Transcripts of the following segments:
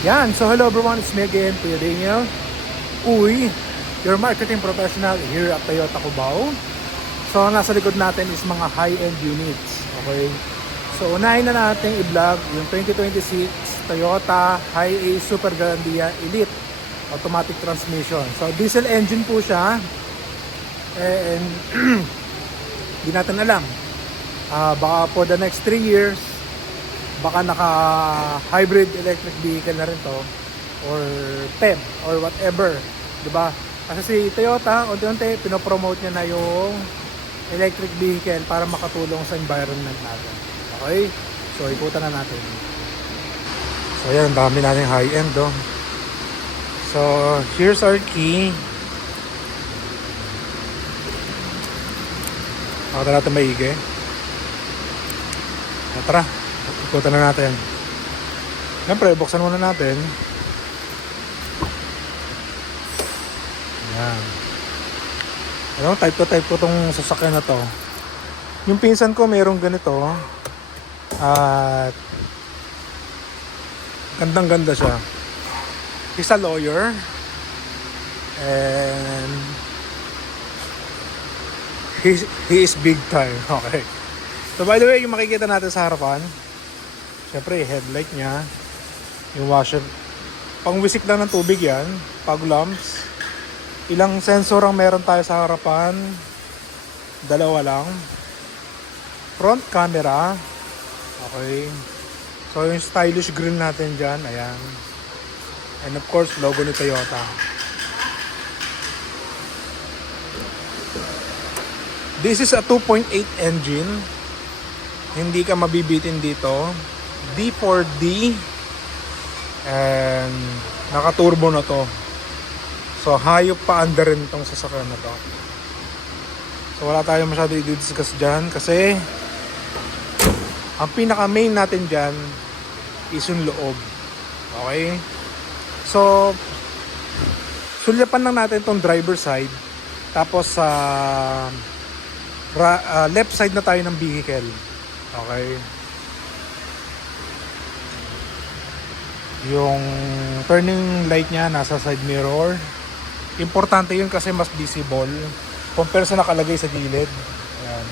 Yan, so hello everyone, it's me again, Kuya Daniel. Uy, your marketing professional here at Toyota Cubao. So nasa likod natin is mga high-end units, okay? So unahin na natin i-vlog yung 2026 Toyota Hi-Ace Super Grandia Elite automatic transmission. So diesel engine po siya, and hindi natin alam. Baka for the next 3 years, baka naka-hybrid electric vehicle na rin to, or PEV, or whatever, diba? Kasi si Toyota, unti-unti, pinopromote niya na yung electric vehicle para makatulong sa environment natin. Okay? So, ikutan na natin. So, ayan, dami natin high-end, oh. So, here's our key. Nakita natin maigi. Tara, ikutan na natin. Siyempre, buksan muna natin. Ayan. Alam mo, type ko tong sasakyan na to. Yung pinsan ko mayroong ganito. At gandang-ganda siya. He's a lawyer. And he is big time. Okay. So by the way, yung makikita natin sa harapan, syempre headlight niya, yung washer, pangwisik lang ng tubig yan, fog lamps. Ilang sensor ang meron tayo sa harapan? 2 lang. Front camera. Okay. So yung stylish grill natin dyan, ayan. And of course, logo ni Toyota. This is a 2.8 engine. Hindi ka mabibitin dito. D4D. And naka-turbo na to. So hayop pa under rin itong sasakyan na to. So wala tayong masyado i-discuss dyan. Kasi ang pinaka main natin dyan is yung loob. Okay? So sulyapan lang natin itong driver side. Tapos sa left side na tayo ng vehicle. Okay. Yung turning light niya nasa side mirror. Importante yun kasi mas visible compare sa nakalagay sa gilid. Ayan.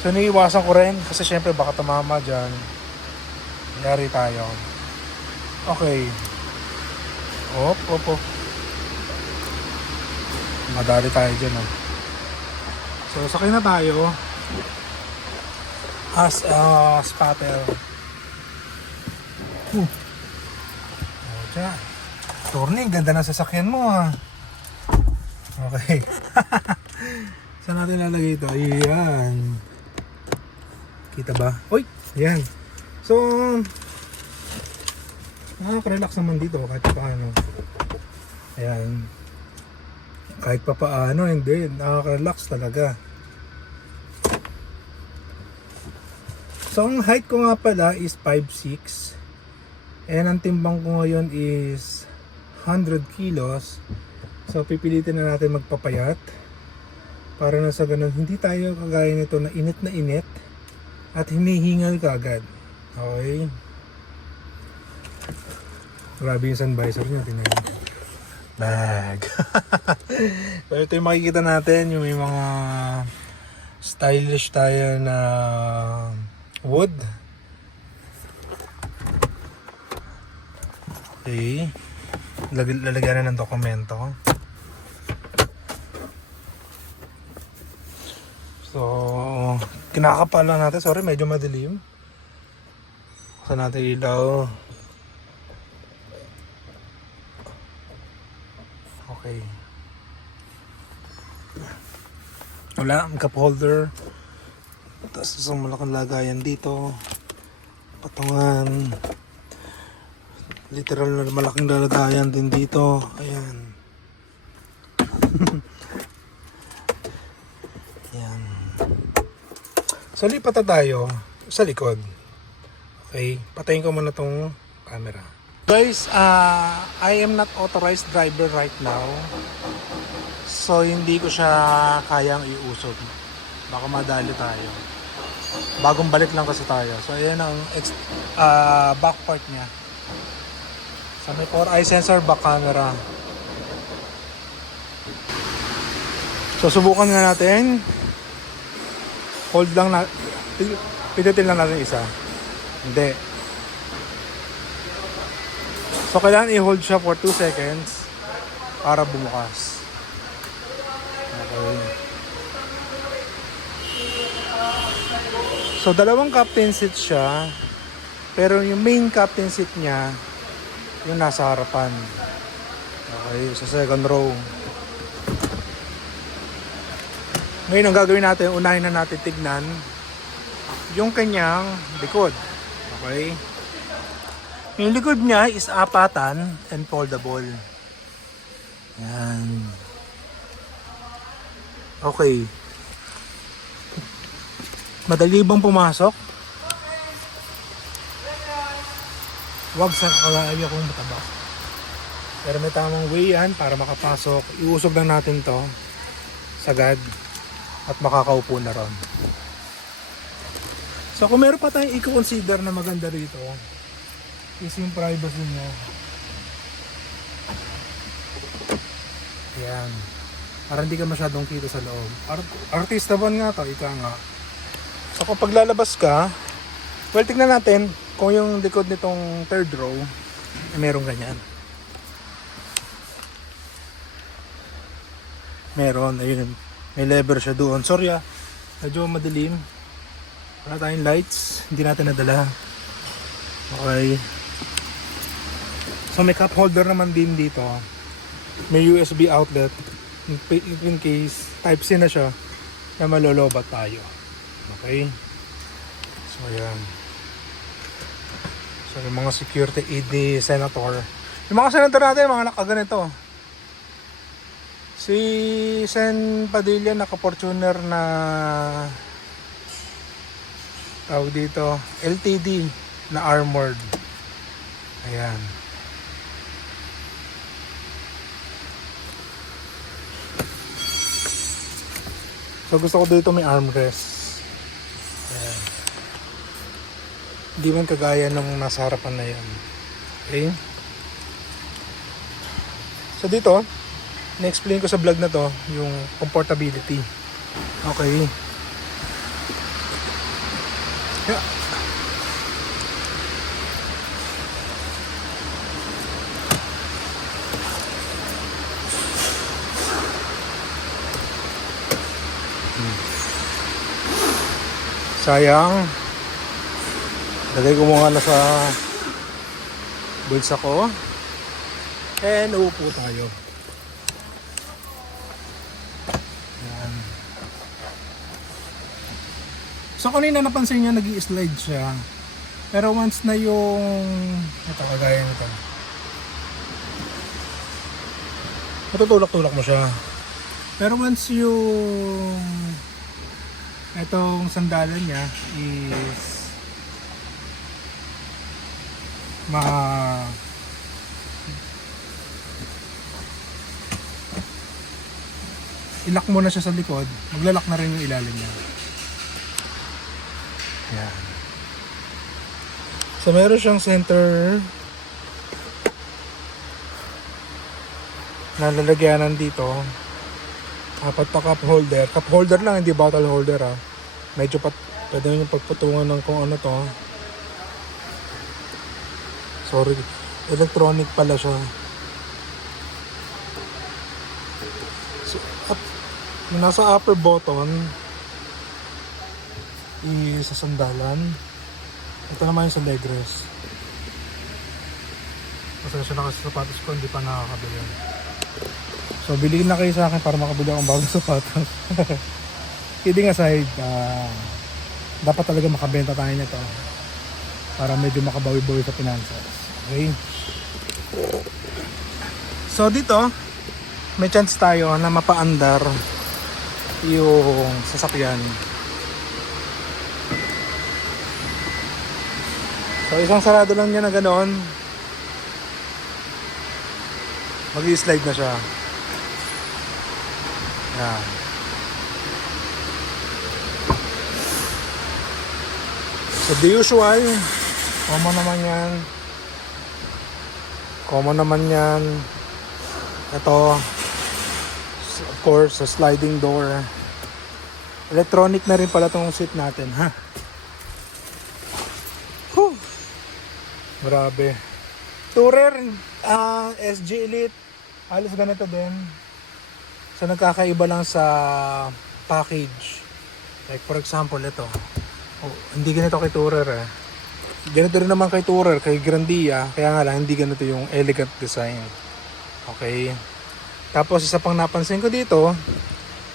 So iniiwasan ko rin kasi syempre baka tumama dyan. Yari tayo. Okay. Op. Madali tayo dyan, oh. So sakay na tayo. As a spotter. Oh, dyan. Turning, ganda na sasakyan mo, ha. Okay. Saan natin lalagay ito? Ayan. Kita ba? Uy! Ayan. So, nakaka-relax naman dito kahit pa paano. Ayan. Kahit pa paano, hindi. Nakaka-relax talaga. So, ang height ko nga pala is 5'6". And ang timbang ko ngayon is 100 kilos. So, pipilitin na natin magpapayat. Para na sa ganun, hindi tayo kagaya nito na init at hinihingal ka agad. Okay? Grabe yung sun visor niya. Tingnan. Bag. So, ito yung makikita natin. Yung may mga stylish tayo na wood. Okay. Lalagyan na ng dokumento. So, kinakapal lang natin. Sorry, medyo madilim. Saan natin ilaw? Okay. Wala, ang cup holder. Tapos isang malaking lagayan dito. Patungan. Literal na malaking lalagayan din dito. Ayan. Ayan. So lipat na tayo sa likod. Okay. Patayin ko muna tong camera. Guys, I am not authorized driver right now. So hindi ko siya kayang iusog. Baka madali tayo. Bagong balik lang kasi tayo. So ayan ang back part niya. So may 4 eye sensor, back camera. So subukan nga natin. Hold lang na, pindutin lang natin isa. Hindi. So kailangan i-hold siya for 2 seconds para bumukas. Okay. So dalawang captain seat siya, pero yung main captain seat niya yung nasa harapan. Okay, sa second row. Ngayon ang gagawin natin, unahin na natin tignan yung kanyang likod. Okay? Yung likod niya is apatan and foldable. Yan. Okay. Madali bang pumasok? Huwag sa kalaya kung mataba. Pero may tamang way yan para makapasok. Iusog lang natin to sagad at makakaupo na ron. So kung meron pa tayong i-consider na maganda rito is yung privacy niya. Yan. Para hindi ka masyadong kita sa loob. Artista ba nga to? Ika nga. So kapag lalabas ka, well, tignan natin kung yung likod nitong third row ay merong ganyan. Meron, ayun. May lever siya doon. Sorry medyo madilim. Wala tayong lights. Hindi natin nadala. Okay. So may cup holder naman din dito. May USB outlet. In case Type-C na siya, na malolobat tayo. Okay. So ayan. So yung mga security aid ni Senator. Yung mga senator natin, mga nakaganito. Si Sen Padilla naka-Fortuner na tawag dito, LTD na armored. Ayan. So gusto ko dito may armrest. Ayan. Hindi man kagaya nung nasa harapan na yan. Okay. So dito na-explain ko sa vlog na to yung comfortability. Okay. Yeah. Sayang. Lagay ko muna na sa bulsa ko. And uupo tayo. So kanina napansin nyo nag-i-slide siya. Pero once na yung ito kagaya nito, matutulak-tulak mo siya. Pero once yung itong sandalan niya is ilak mo na siya sa likod, maglalak na rin yung ilalim niya. Yan. So meron siyang center na lalagyanan dito. Apat pa cup holder. Cup holder lang, hindi bottle holder Medyo pwede nyo pagputungan ng kung ano to. Sorry. Electronic pala siya. So, yung nasa upper button sa sandalan. Ito naman yung sa leg rest. Pasensya na kasi sapatos ko, hindi pa nakakabili. So bilhin na kayo sa akin para makabili akong bagong sapatos. Kidding aside, dapat talaga makabenta tayo nito para medyo makabawi-bawi sa finances. Okay? So dito, may chance tayo na mapaandar yung sasakyan. So isang sarado lang niya na ganoon, mag-i-slide na siya. Yan. So the usual, common naman yan. Common naman yan. Ito, of course, sa sliding door. Electronic na rin pala tong seat natin, ha? Whew. Grabe. Tourer, SG Elite, halos ganito din. So nagkakaiba lang sa package. Like for example, ito. Oh, hindi ganito kay Tourer eh. Ganito rin naman kay Tourer, kay Grandia. Kaya nga lang, hindi ganito yung elegant design. Okay. Tapos isa pang napansin ko dito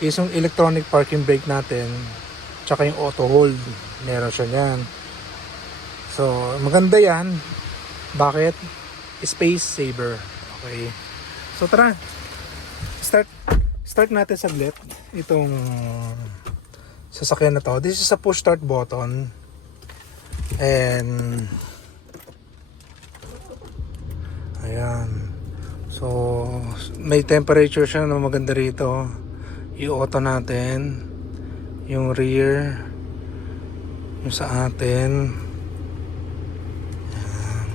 is yung electronic parking brake natin. Tsaka yung auto hold. Meron siya yan. So, maganda yan. Bakit? Space saver. Okay. So, tara. Start natin saglit itong sasakyan na to. This is a push start button. And ayan. So, may temperature siya na maganda rito. I-auto natin. Yung rear. Yung sa atin. Ayan.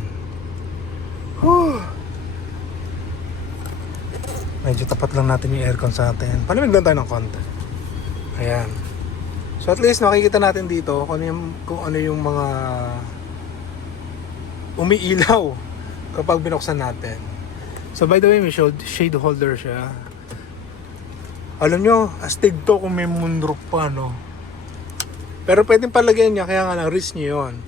Whew. Medyo tapat lang natin yung aircon sa atin. Palamig lang tayo ng konti. Ayan. So at least makikita natin dito kung ano yung mga umiilaw kapag binuksan natin. So by the way, may shade holder siya. Alam nyo, astig to kung may moonroof pa, no? Pero pwedeng palagyan niya, kaya nga lang, risk nyo yun.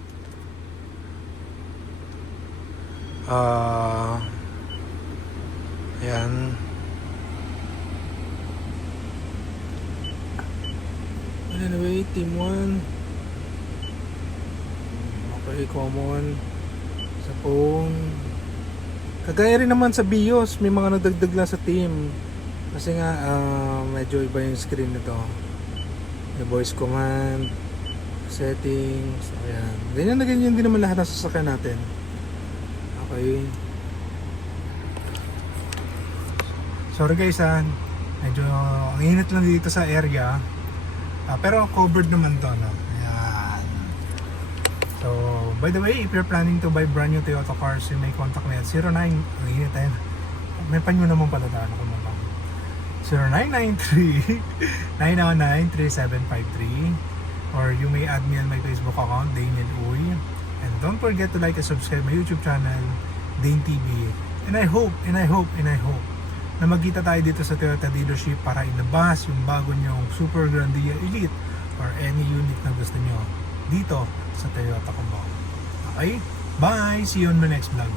Ayan. Anyway, team 1. Okay, common. Sa phone. Kagaya rin naman sa BIOS, may mga nadagdag lang sa team. Kasi nga, medyo iba yung screen nito. May voice command, settings, ayan. Ganyan na ganyan din naman lahat ng sasakyan natin. Okay. Sorry guys, medyo ang init lang dito sa area. Pero covered naman to, no? Ayan. So, by the way, if you're planning to buy brand new Toyota cars, you may contact me at 09. Ang init tayo. May panyo naman pala tayo. 0993-909-3753, or you may add me on my Facebook account, Daniel Uy. And don't forget to like and subscribe my YouTube channel, Dane TV. And I hope na magkita tayo dito sa Toyota dealership para ilabas yung bago nyong Super Grandia Elite or any unit na gusto nyo dito sa Toyota Cubao. Okay? Bye! See you on my next vlog.